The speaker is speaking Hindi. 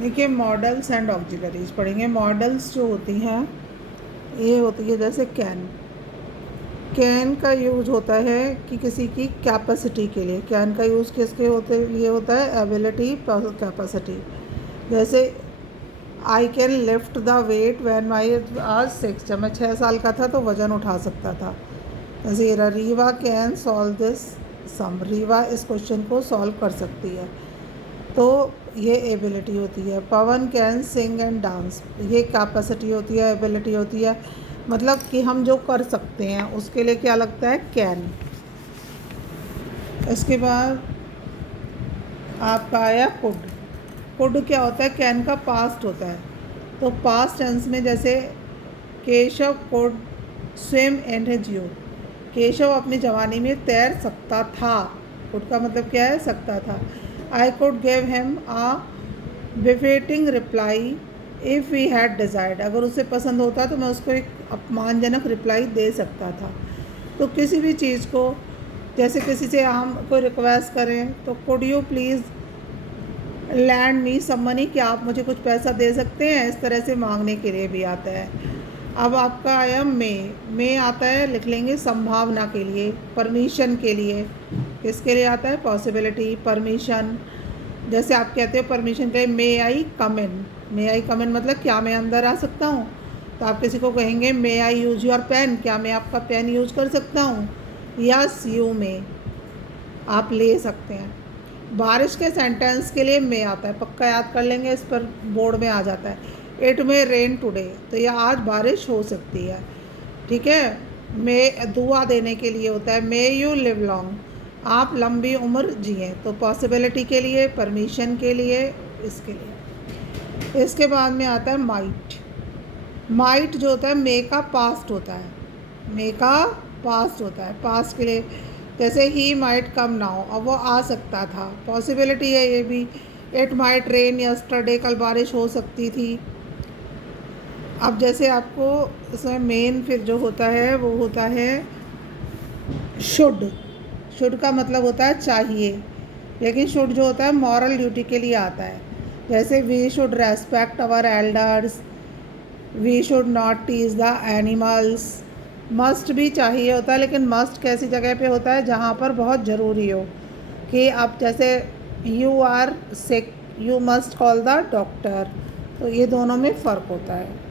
देखिए मॉडल्स एंड ऑक्सिलरीज पढ़ेंगे। मॉडल्स जो होती हैं ये होती है जैसे कैन। कैन का यूज़ होता है कि किसी की कैपेसिटी के लिए। कैन का यूज़ किसके लिए होता है? Ability, capacity. जैसे I can lift the weight when I was 6, जब मैं 6 साल का था तो वज़न उठा सकता था। जैसे रीवा कैन सॉल्व दिस सम, रीवा इस क्वेश्चन को सॉल्व कर सकती है, तो ये एबिलिटी होती है। पवन कैन सिंग एंड डांस, ये कैपेसिटी होती है, एबिलिटी होती है, मतलब कि हम जो कर सकते हैं उसके लिए क्या लगता है? कैन। इसके बाद आपका आया कुड। कुड क्या होता है? कैन का पास्ट होता है। तो पास्ट टेंस में जैसे Keshav could swim in his youth, Keshav अपनी जवानी में तैर सकता था। कुड का मतलब क्या है? सकता था। I could give him a befitting reply if we had desired, अगर उसे पसंद होता तो मैं उसको एक अपमानजनक रिप्लाई दे सकता था। तो किसी भी चीज़ को, जैसे किसी से हम कोई रिक्वेस्ट करें तो could you please lend me some money, क्या आप मुझे कुछ पैसा दे सकते हैं, इस तरह से मांगने के लिए भी आता है। अब आपका आया मे आता है, लिख लेंगे संभावना के लिए, परमिशन के लिए। किसके लिए आता है? Possibility, permission. जैसे आप कहते हो परमिशन के लिए मे आई कम इन, मे आई कम इन मतलब क्या मैं अंदर आ सकता हूँ? तो आप किसी को कहेंगे मे आई यूज़ योर पेन, क्या मैं आपका पेन यूज़ कर सकता हूँ? यस यू मे, आप ले सकते हैं। बारिश के सेंटेंस के लिए मे आता है, पक्का याद कर लेंगे, इस पर बोर्ड में आ जाता है। इट मे रेन टुडे, तो यह आज बारिश हो सकती है। ठीक है। मे दुआ देने के लिए होता है, मे यू लिव लॉन्ग, आप लंबी उम्र जिएँ। तो पॉसिबिलिटी के लिए, परमिशन के लिए, इसके लिए। इसके बाद में आता है माइट। माइट जो होता है मे का पास्ट होता है, मे का पास्ट होता है, पास्ट के लिए। जैसे ही माइट कम नाउ, अब वो आ सकता था, पॉसिबिलिटी है ये भी। इट माइट रेन यस्टरडे, कल बारिश हो सकती थी। अब जैसे आपको इसमें मेन फिर जो होता है वो होता है शुड। शुड का मतलब होता है चाहिए, लेकिन शुड जो होता है मॉरल ड्यूटी के लिए आता है। जैसे we should respect our elders, we should not tease the animals. Must भी चाहिए होता है, लेकिन मस्ट कैसी जगह पे होता है? जहाँ पर बहुत ज़रूरी हो, कि आप जैसे you are sick, you must call the doctor. तो ये दोनों में फ़र्क होता है।